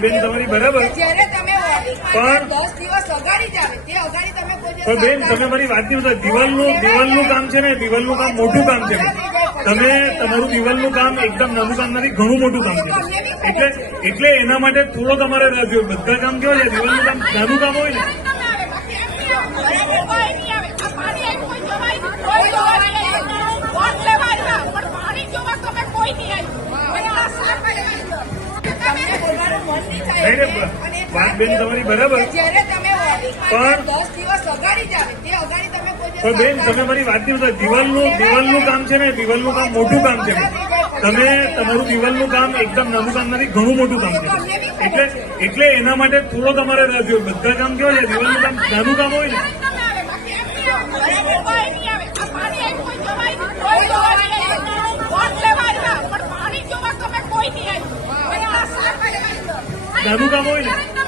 બેન તમારી બરાબર. પણ- પણ બેન તમે મારી વાત નહીં. દિવાલનું દિવાલનું કામ છે ને દિવાલનું કામ મોટું કામ છે. તમે તમારું દિવાલનું કામ એકદમ નાનું કામ નથી ઘણું મોટું કામ છે. એટલે એટલે એના માટે થોડો તમારે રસ. બધા કામ કેવા છે? દિવાલનું કામ નાનું કામ હોય ને તમને બોલવાનું મન નહીં થાય નહીં ને, એટલે. અને વાત બેન તમારી બરાબર. તમે પણ- બેન મારી વાત નહીં. દિવાલનું દિવાલનું કામ છે ને દિવાલનું કામ મોટું કામ છે. તમે તમારું દિવાલનું કામ એકદમ નાનું કામ નથી ઘણું મોટું કામ છે. એટલે એટલે એના માટે થોડો તમારે રસ. બધા કામ કેવા છે? દિવાલનું કામ નાનું કામ હોય ને. નાનું કામ હોય ને